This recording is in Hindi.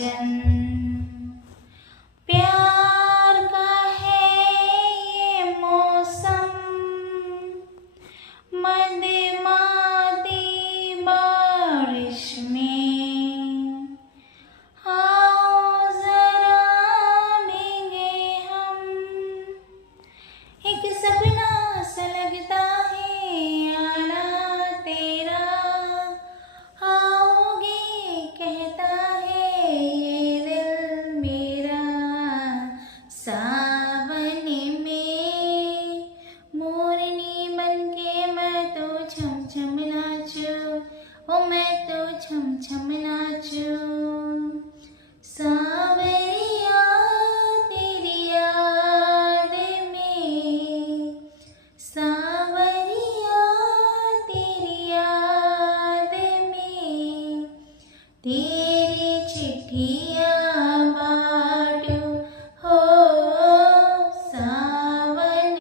साजन। प्यार का है ये मौसम, मदमाती बारिश में, आओ जरा भीगे हम। एक सपना सा लगता है आना तेरा, आओगे कहता है ये दिल मेरा। सावन में मोरनी बनके मैं तो छम छम नाचूं, ओ मैं तो छम छम नाचूं। सावरिया तेरी याद में, सावरिया तेरी याद में, तेरी चिट्ठी